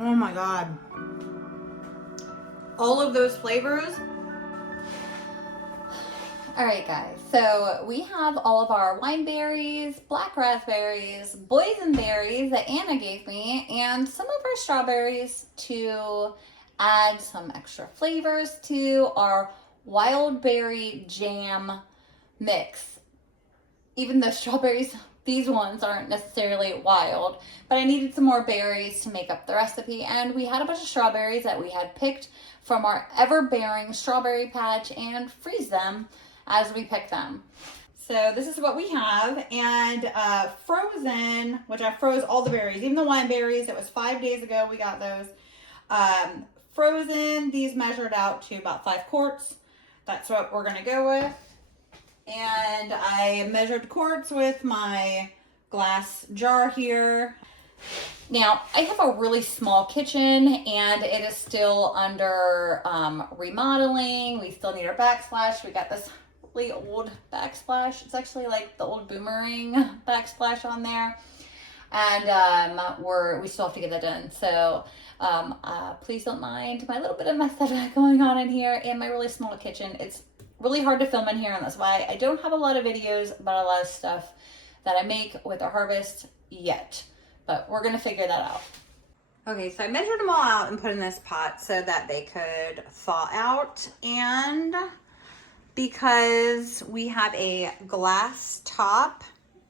Oh my God. All of those flavors. All right, guys. So we have all of our wineberries, black raspberries, boysenberries that Anna gave me, and some of our strawberries to add some extra flavors to our wild berry jam mix. Even though strawberries, these ones aren't necessarily wild, but I needed some more berries to make up the recipe, and we had a bunch of strawberries that we had picked from our ever-bearing strawberry patch and freeze them as we pick them. So this is what we have, and frozen, which I froze all the berries, even the wine berries. It was 5 days ago we got those. Frozen, these measured out to about 5 quarts. That's what we're gonna go with. And I measured quarts with my glass jar here. Now, I have a really small kitchen and it is still under remodeling. We still need our backsplash. We got this really old backsplash. It's actually like the old boomerang backsplash on there. And we still have to get that done. So please don't mind my little bit of mess that I got going on in here and my really small kitchen. It's really hard to film in here, and that's why I don't have a lot of videos about a lot of stuff that I make with our harvest yet, but we're gonna figure that out. Okay, so I measured them all out and put in this pot so that they could thaw out, and because we have a glass top,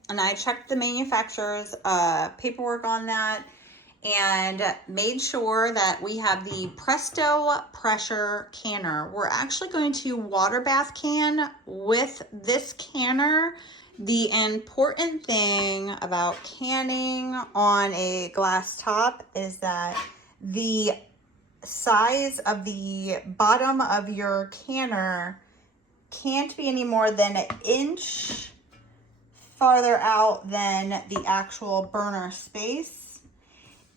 and I checked the manufacturer's paperwork on that, and made sure that we have the Presto pressure canner. We're actually going to water bath can with this canner. The important thing about canning on a glass top is that the size of the bottom of your canner can't be any more than an inch farther out than the actual burner space.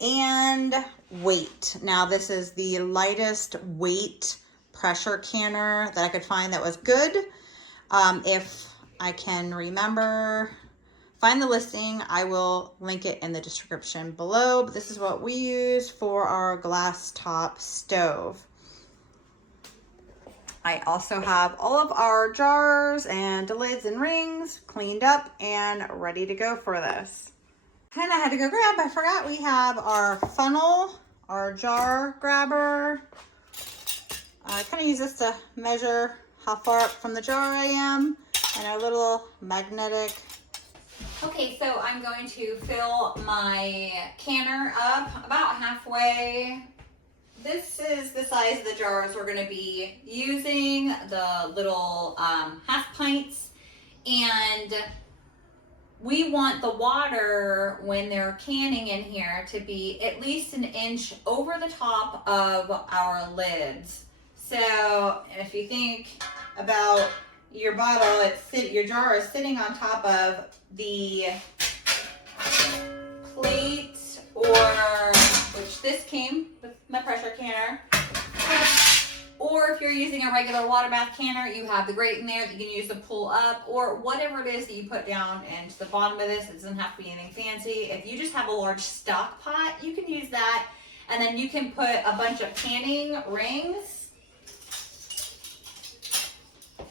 And weight. Now this is the lightest weight pressure canner that I could find that was good. If I can find the listing, I will link it in the description below. But this is what we use for our glass top stove. I also have all of our jars and lids and rings cleaned up and ready to go for this. And I had to go grab, I forgot we have our funnel, our jar grabber. I kind of use this to measure how far up from the jar I am, and a little magnetic. Okay, so I'm going to fill my canner up about halfway. This is the size of the jars we're gonna be using, the little half pints, and we want the water when they're canning in here to be at least an inch over the top of our lids. So if you think about your bottle, your jar is sitting on top of the plate, which this came with my pressure canner. Or if you're using a regular water bath canner, you have the grate in there that you can use to pull up, or whatever it is that you put down into the bottom of this. It doesn't have to be anything fancy. If you just have a large stock pot, you can use that. And then you can put a bunch of canning rings,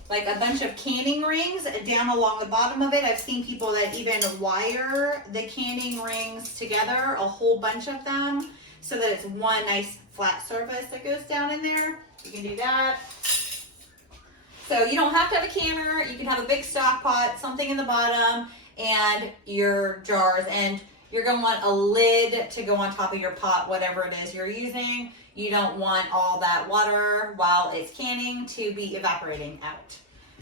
like a bunch of canning rings down along the bottom of it. I've seen people that even wire the canning rings together, a whole bunch of them, so that it's one nice flat surface that goes down in there. You can do that. So you don't have to have a canner. You can have a big stock pot, something in the bottom, and your jars. And you're going to want a lid to go on top of your pot, whatever it is you're using. You don't want all that water while it's canning to be evaporating out.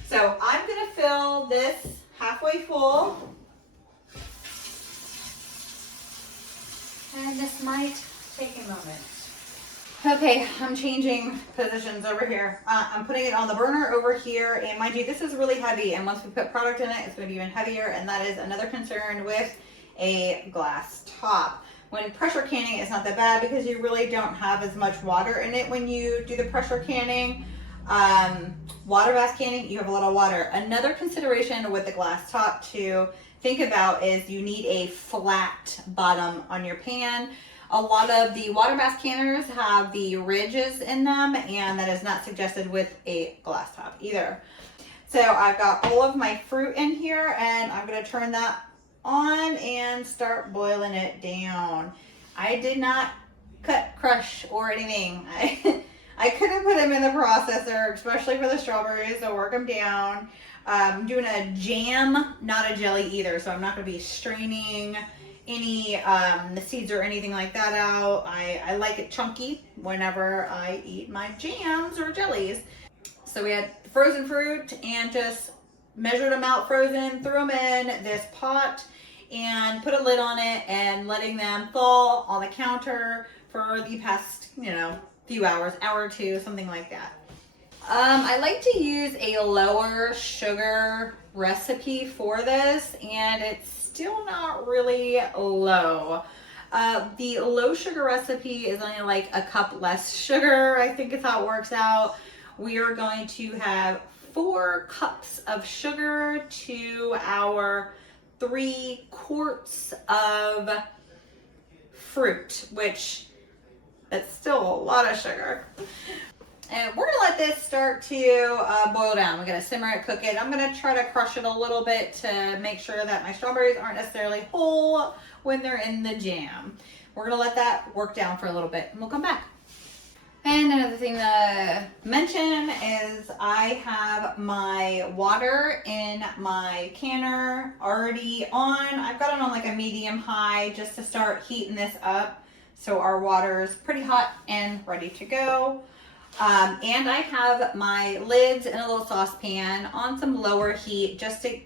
So I'm going to fill this halfway full. And this might take a moment. Okay, I'm changing positions over here. I'm putting it on the burner over here, and mind you, this is really heavy, and once we put product in it, it's going to be even heavier, and that is another concern with a glass top. When pressure canning, it's not that bad because you really don't have as much water in it when you do the pressure canning. Water bath canning, you have a lot of water. Another consideration with the glass top to think about is you need a flat bottom on your pan. A lot of the water bath canners have the ridges in them, and that is not suggested with a glass top either. So I've got all of my fruit in here, and I'm going to turn that on and start boiling it down. I did not crush or anything. I could have put them in the processor, especially for the strawberries, to work them down. I'm doing a jam, not a jelly either, so I'm not going to be straining any the seeds or anything like that out. I like it chunky whenever I eat my jams or jellies. So we had frozen fruit and just measured them out frozen, threw them in this pot and put a lid on it and letting them thaw on the counter for the past, few hours, hour or two, something like that. I like to use a lower sugar recipe for this, and it's still not really low. The low sugar recipe is only like a cup less sugar, I think is how it works out. We are going to have 4 cups of sugar to our 3 quarts of fruit, which that's still a lot of sugar. And we're gonna let this start to boil down. We're gonna simmer it, cook it. I'm gonna try to crush it a little bit to make sure that my strawberries aren't necessarily whole when they're in the jam. We're gonna let that work down for a little bit and we'll come back. And another thing to mention is I have my water in my canner already on. I've got it on like a medium high just to start heating this up. So our water is pretty hot and ready to go. And I have my lids in a little saucepan on some lower heat just to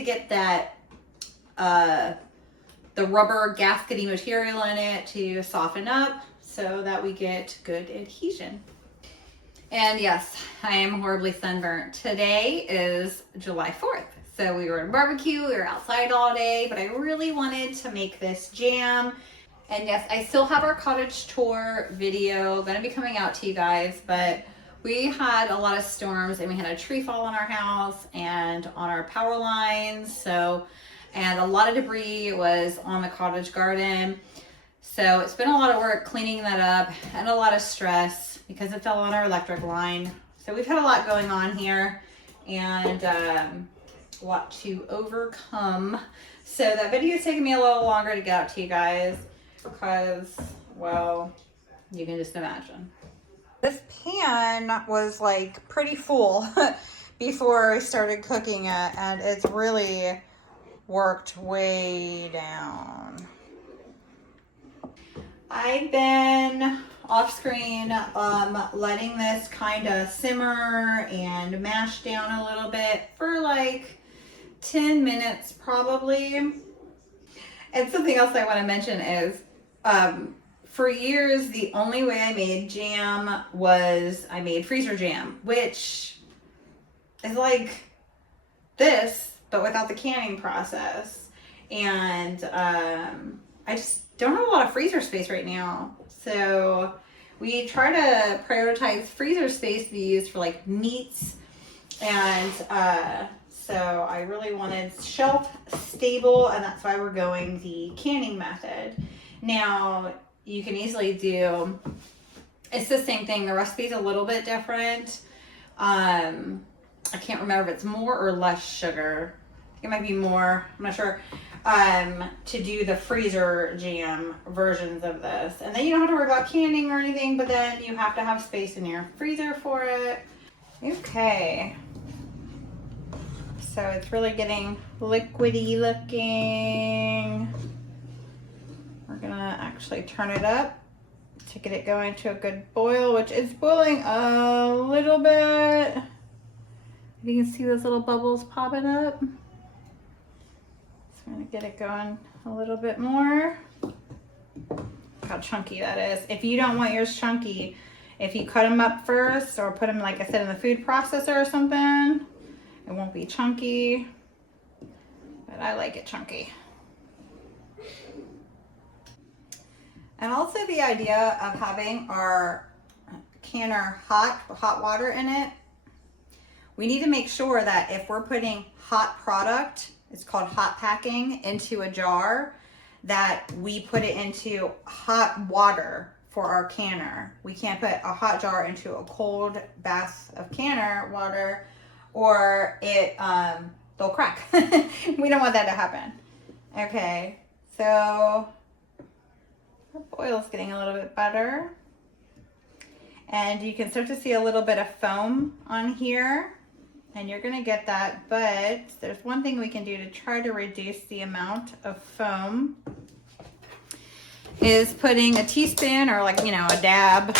get that the rubber gaskety material in it to soften up so that we get good adhesion. And yes, I am horribly sunburnt. Today is July 4th. So we were at a barbecue, we were outside all day, but I really wanted to make this jam. And yes, I still have our cottage tour video gonna be coming out to you guys, but we had a lot of storms and we had a tree fall on our house and on our power lines. And a lot of debris was on the cottage garden. So it's been a lot of work cleaning that up and a lot of stress because it fell on our electric line. So we've had a lot going on here and a lot to overcome. So that video is taking me a little longer to get out to you guys because, well, you can just imagine. This pan was like pretty full before I started cooking it, and it's really worked way down. I've been off screen letting this kind of simmer and mash down a little bit for like 10 minutes probably. And something else I want to mention is for years the only way I made jam was I made freezer jam, which is like this but without the canning process. And I just don't have a lot of freezer space right now. So we try to prioritize freezer space to be used for like meats. And so I really wanted shelf stable, and that's why we're going the canning method. Now you can easily do, it's the same thing. The recipe's a little bit different. I can't remember if it's more or less sugar. I think it might be more, I'm not sure. To do the freezer jam versions of this. And then you don't have to worry about canning or anything, but then you have to have space in your freezer for it. Okay. So it's really getting liquidy looking. We're gonna actually turn it up to get it going to a good boil, which is boiling a little bit. If you can see those little bubbles popping up. I'm gonna get it going a little bit more. Look how chunky that is. If you don't want yours chunky, if you cut them up first or put them, like I said, in the food processor or something, it won't be chunky, but I like it chunky. And also the idea of having our canner hot water in it, we need to make sure that if we're putting hot product, it's called hot packing, into a jar, that we put it into hot water for our canner. We can't put a hot jar into a cold bath of canner water, or they'll crack. We don't want that to happen. Okay, so our boil's getting a little bit better. And you can start to see a little bit of foam on here, and you're gonna get that, but there's one thing we can do to try to reduce the amount of foam, is putting a teaspoon or like, you know, a dab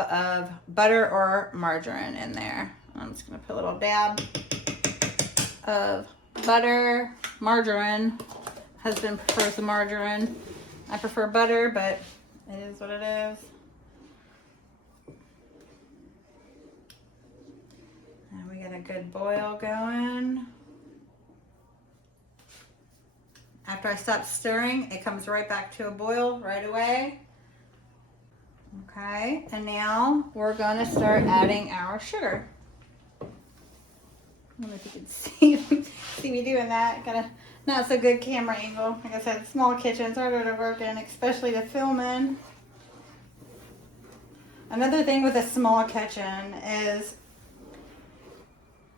of butter or margarine in there. I'm just gonna put a little dab of butter, margarine. Husband prefers the margarine. I prefer butter, but it is what it is. And we get a good boil going. After I stop stirring, it comes right back to a boil right away. Okay, and now we're gonna start adding our sugar. I don't know if you can see me doing that. Got a not so good camera angle. Like I said, small kitchen's harder to work in, especially to film in. Another thing with a small kitchen is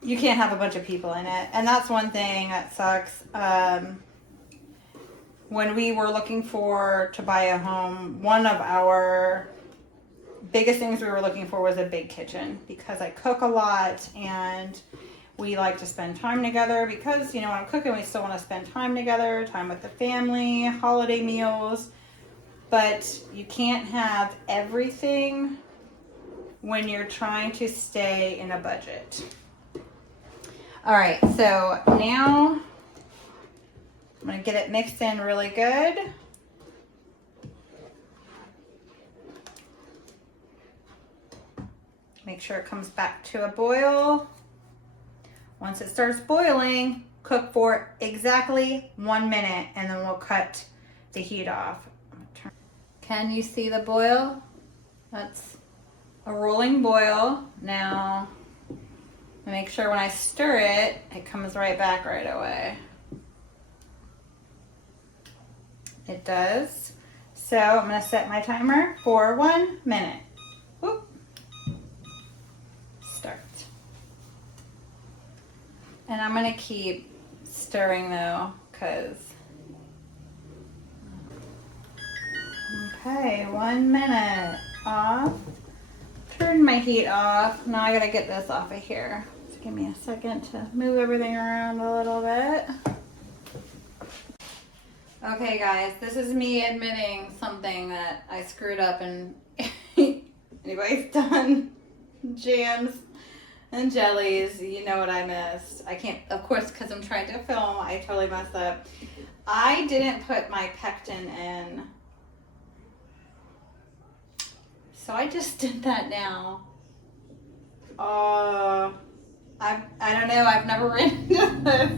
you can't have a bunch of people in it, and that's one thing that sucks. When we were looking to buy a home, one of our biggest things we were looking for was a big kitchen, because I cook a lot and we like to spend time together, because, you know, when I'm cooking, we still want to spend time together, time with the family, holiday meals, but you can't have everything when you're trying to stay in a budget. All right, so now I'm gonna get it mixed in really good. Make sure it comes back to a boil. Once it starts boiling, cook for exactly 1 minute, and then we'll cut the heat off. Can you see the boil? That's a rolling boil. Now, make sure when I stir it, it comes right back right away. It does. So I'm gonna set my timer for 1 minute. Whoop. Start. And I'm gonna keep stirring though, cause. Okay, 1 minute off. Turn my heat off. Now I gotta get this off of here. Just give me a second to move everything around a little bit. Okay guys, this is me admitting something that I screwed up, and anybody's done jams and jellies, you know what I missed. I can't, of course, because I'm trying to film, I totally messed up. I didn't put my pectin in. So I just did that now. I don't know, I've never ran into this.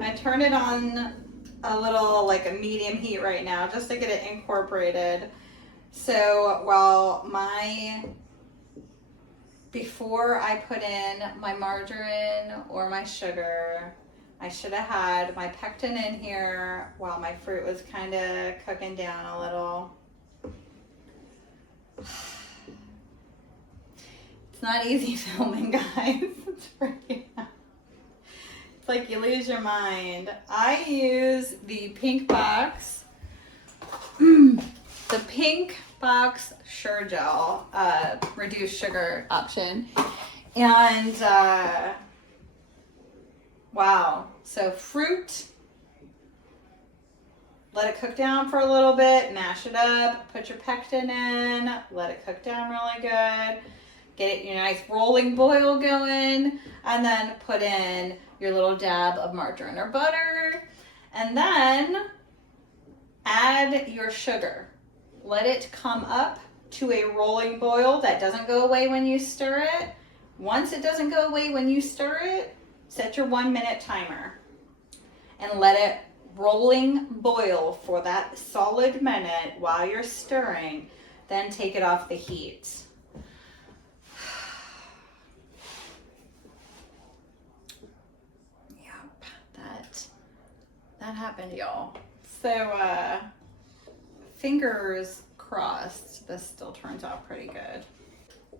I turn it on a little, like a medium heat right now, just to get it incorporated. So before I put in my margarine or my sugar, I should have had my pectin in here while my fruit was kind of cooking down a little. It's not easy filming, guys. It's freaking out. It's like you lose your mind. I use the Pink Box, the Pink Box Sure Gel, reduced sugar option. And wow, so fruit, let it cook down for a little bit, mash it up, put your pectin in, let it cook down really good, get it your nice rolling boil going, and then put in your little dab of margarine or butter, and then add your sugar. Let it come up to a rolling boil that doesn't go away when you stir it. Once it doesn't go away when you stir it, set your 1 minute timer and let it rolling boil for that solid minute while you're stirring, then take it off the heat. that happened, y'all. So, fingers crossed, this still turns out pretty good.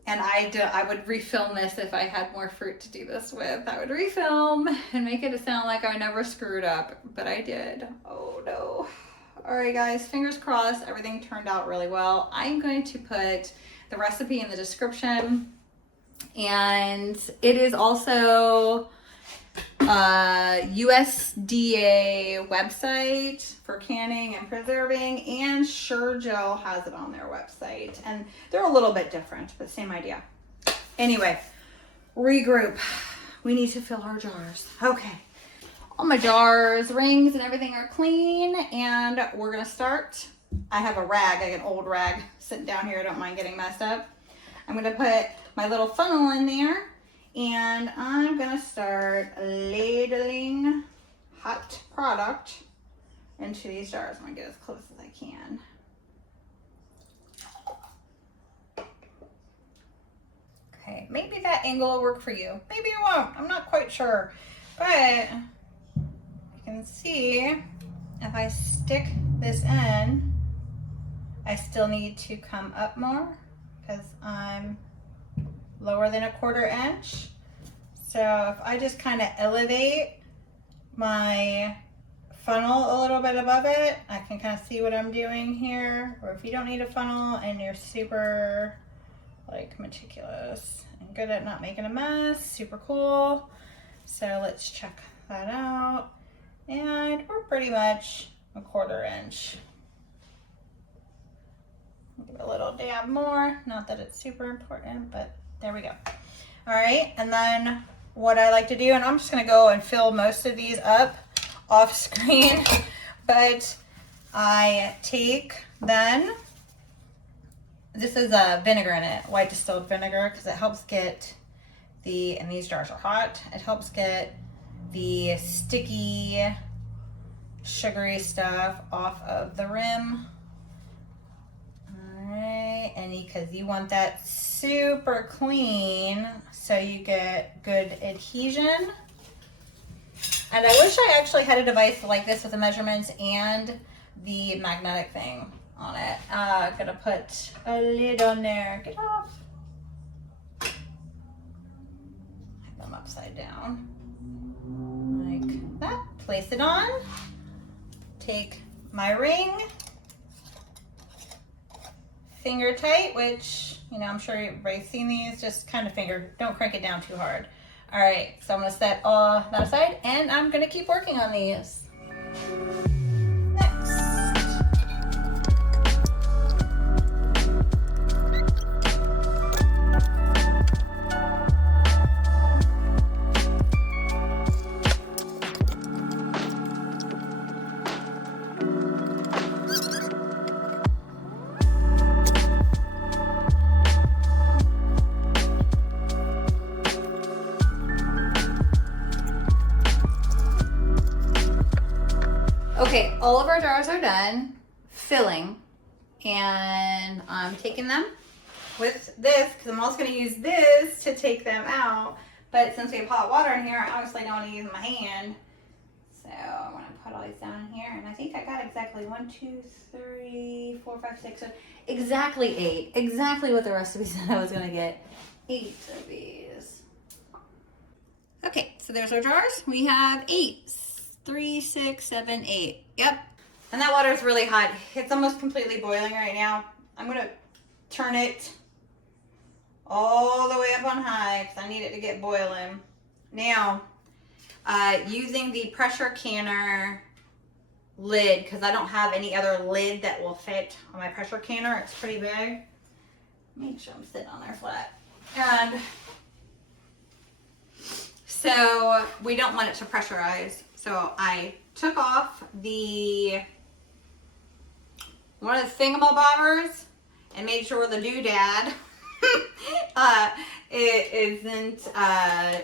And I would refilm this if I had more fruit to do this with. I would refilm and make it sound like I never screwed up, but I did. Oh no. All right, guys, fingers crossed, everything turned out really well. I'm going to put the recipe in the description, and it is also USDA website for canning and preserving, and Sure Gel has it on their website, and they're a little bit different, but same idea. Anyway, regroup. We need to fill our jars. Okay, all my jars, rings, and everything are clean, and we're gonna start. I have a rag, like an old rag, sitting down here. I don't mind getting messed up. I'm gonna put my little funnel in there, and I'm gonna start ladling hot product into these jars. I'm gonna get as close as I can. Okay, maybe that angle will work for you. Maybe it won't, I'm not quite sure. But you can see if I stick this in, I still need to come up more because I'm lower than 1/4 inch. So if I just kind of elevate my funnel a little bit above it, I can kind of see what I'm doing here. Or if you don't need a funnel and you're super like meticulous and good at not making a mess, super cool. So let's check that out. And we're pretty much 1/4 inch. Give it a little dab more. Not that it's super important, but there we go. All right, and then what I like to do, and I'm just gonna go and fill most of these up off screen, but I take then, this is a vinegar in it, white distilled vinegar, because it helps get and these jars are hot, it helps get the sticky, sugary stuff off of the rim. Alright, and because you want that super clean so you get good adhesion. And I wish I actually had a device like this with the measurements and the magnetic thing on it. Gonna put a lid on there. Get off. Have them upside down. Like that. Place it on. Take my ring. Finger tight, which, you know, I'm sure everybody's seen these. Just kind of finger. Don't crank it down too hard. All right, so I'm gonna set all that aside, and I'm gonna keep working on these. Next. Okay, all of our jars are done filling, and I'm taking them with this because I'm also going to use this to take them out. But since we have hot water in here, I obviously don't want to use my hand. So I'm going to put all these down in here, and I think I got exactly 1, 2, 3, 4, 5, 6, 7, exactly 8. Exactly what the recipe said I was going to get. 8 of these. Okay, so there's our jars. We have 8. 3, 6, 7, 8. Yep. And that water is really hot. It's almost completely boiling right now. I'm going to turn it all the way up on high because I need it to get boiling. Now, using the pressure canner lid, because I don't have any other lid that will fit on my pressure canner. It's pretty big. Make sure I'm sitting on there flat. And so we don't want it to pressurize. So I took off one of the thingamabobbers and made sure the doodad it isn't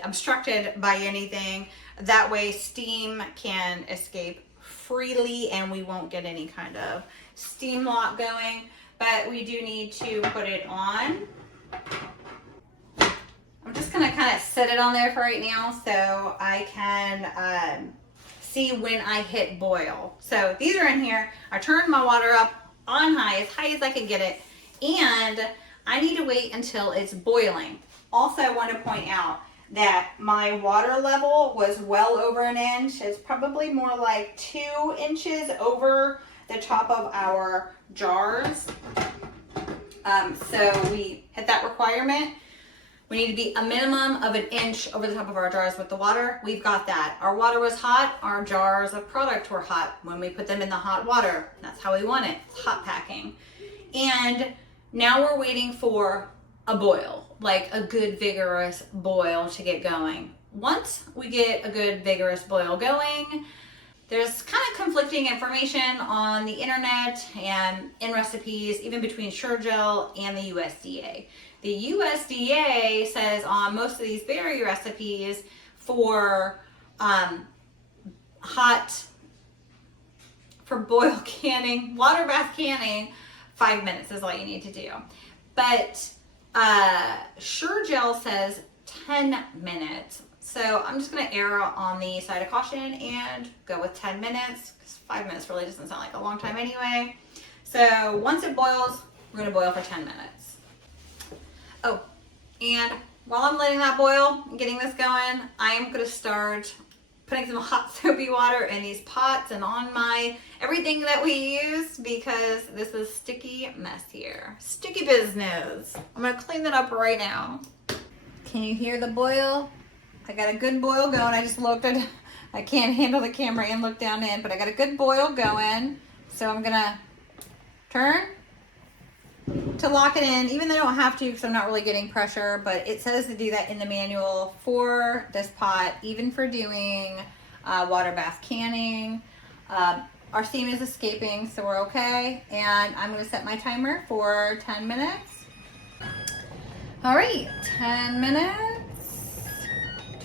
obstructed by anything. That way steam can escape freely and we won't get any kind of steam lock going. But we do need to put it on. I'm just gonna kind of set it on there for right now so I can see when I hit boil. So these are in here. I turned my water up on high as I could get it, and I need to wait until it's boiling. Also, I want to point out that my water level was well over an inch. It's probably more like 2 inches over the top of our jars. So we hit that requirement. We need to be a minimum of 1 inch over the top of our jars with the water. We've got that. Our water was hot. Our jars of product were hot when we put them in the hot water. That's how we want it. It's hot packing. And now we're waiting for a boil, like a good vigorous boil to get going. Once we get a good vigorous boil going, there's kind of conflicting information on the internet and in recipes, even between Sure-Gel and the USDA. The USDA says on most of these berry recipes for boil canning, water bath canning, 5 minutes is all you need to do. But Sure-Gel says 10 minutes. So I'm just gonna err on the side of caution and go with 10 minutes, because 5 minutes really doesn't sound like a long time anyway. So once it boils, we're gonna boil for 10 minutes. Oh, and while I'm letting that boil and getting this going, I'm gonna start putting some hot soapy water in these pots and on everything that we use, because this is sticky mess here. Sticky business. I'm gonna clean that up right now. Can you hear the boil? I got a good boil going. I just looked at, I can't handle the camera and look down in, but I got a good boil going. So I'm gonna turn to lock it in, even though I don't have to because I'm not really getting pressure, but it says to do that in the manual for this pot, even for doing water bath canning. Our steam is escaping, so we're okay. And I'm gonna set my timer for 10 minutes. All right, 10 minutes.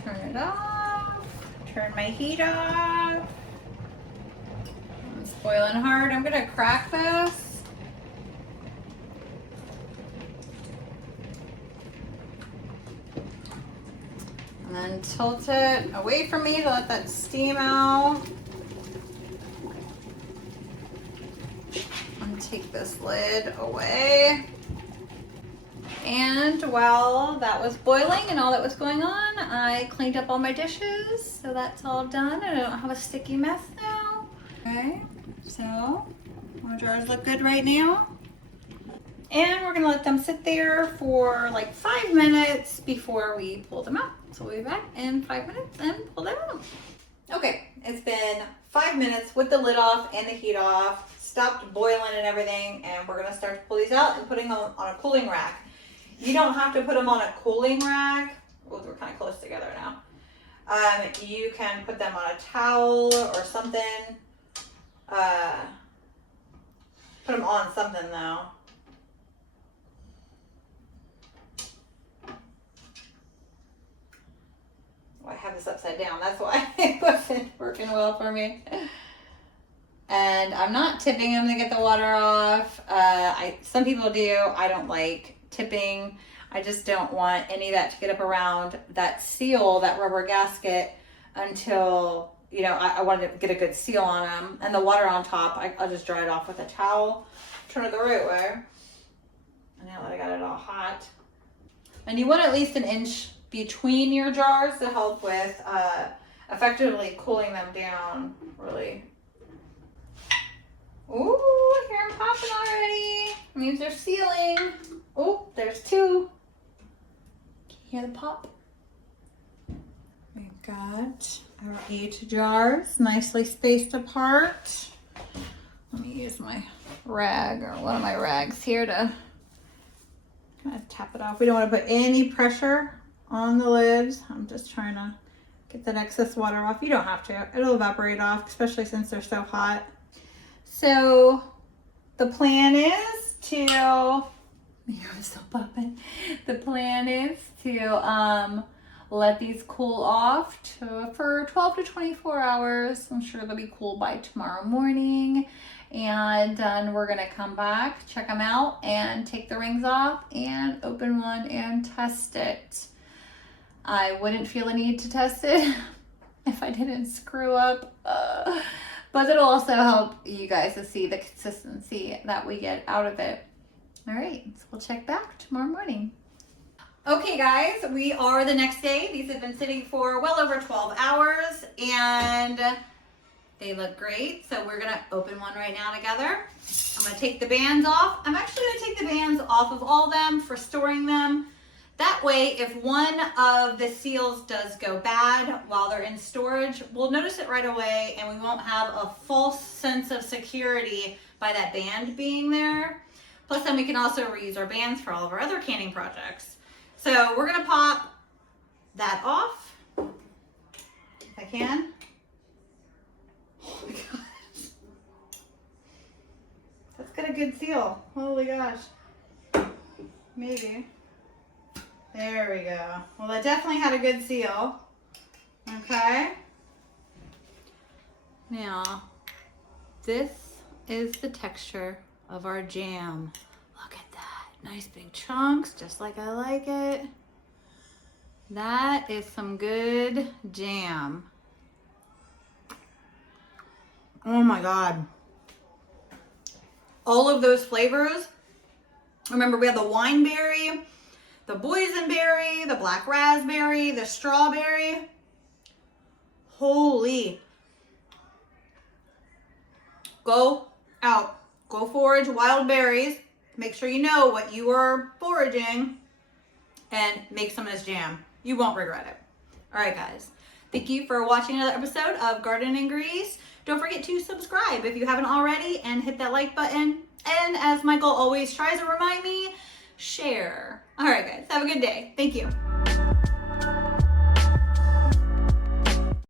Turn it off, turn my heat off. It's boiling hard. I'm gonna crack this. And then tilt it away from me to let that steam out. And take this lid away. And while that was boiling and all that was going on, I cleaned up all my dishes. So that's all done and I don't have a sticky mess now. Okay, so our jars look good right now. And we're gonna let them sit there for like 5 minutes before we pull them out. So we'll be back in 5 minutes and pull them out. Okay, it's been 5 minutes with the lid off and the heat off, stopped boiling and everything, and we're gonna start to pull these out and putting them on a cooling rack. You don't have to put them on a cooling rack. Oh, we're kind of close together now. You can put them on a towel or something. Put them on something though. Oh, I have this upside down. That's why it wasn't working well for me. And I'm not tipping them to get the water off. Some people do. I don't like tipping. I just don't want any of that to get up around that seal, that rubber gasket, until, you know, I want to get a good seal on them. And the water on top, I'll just dry it off with a towel. Turn it the right way. And now that I got it all hot. And you want at least 1 inch between your jars to help with effectively cooling them down, really. Ooh, I hear them popping already. It means they're sealing. Oh, there's 2. Can you hear the pop? We've got our 8 jars nicely spaced apart. Let me use my rag, or one of my rags here, to kind of tap it off. We don't want to put any pressure on the lids. I'm just trying to get that excess water off. You don't have to. It'll evaporate off, especially since they're so hot. So the plan is to, I'm still popping. The plan is to let these cool off for 12 to 24 hours. I'm sure they'll be cool by tomorrow morning. And then we're gonna come back, check them out, and take the rings off and open one and test it. I wouldn't feel a need to test it if I didn't screw up. But it'll also help you guys to see the consistency that we get out of it. All right, so we'll check back tomorrow morning. Okay guys, we are the next day. These have been sitting for well over 12 hours and they look great. So we're gonna open one right now together. I'm gonna take the bands off. I'm actually gonna take the bands off of all of them for storing them. That way, if one of the seals does go bad while they're in storage, we'll notice it right away and we won't have a false sense of security by that band being there. Plus then we can also reuse our bands for all of our other canning projects. So we're gonna pop that off, if I can. Oh my gosh. That's got a good seal. Holy gosh. Maybe. There we go. Well, that definitely had a good seal. Okay. Now, this is the texture of our jam. Look at that. Nice big chunks, just like I like it. That is some good jam. Oh my God. All of those flavors. Remember, we have the wineberry, the boysenberry, the black raspberry, the strawberry. Holy. Go out. Go forage wild berries. Make sure you know what you are foraging and make some of this jam. You won't regret it. All right, guys. Thank you for watching another episode of Garden and Grease. Don't forget to subscribe if you haven't already and hit that like button. And as Michael always tries to remind me, share. All right, guys. Have a good day. Thank you.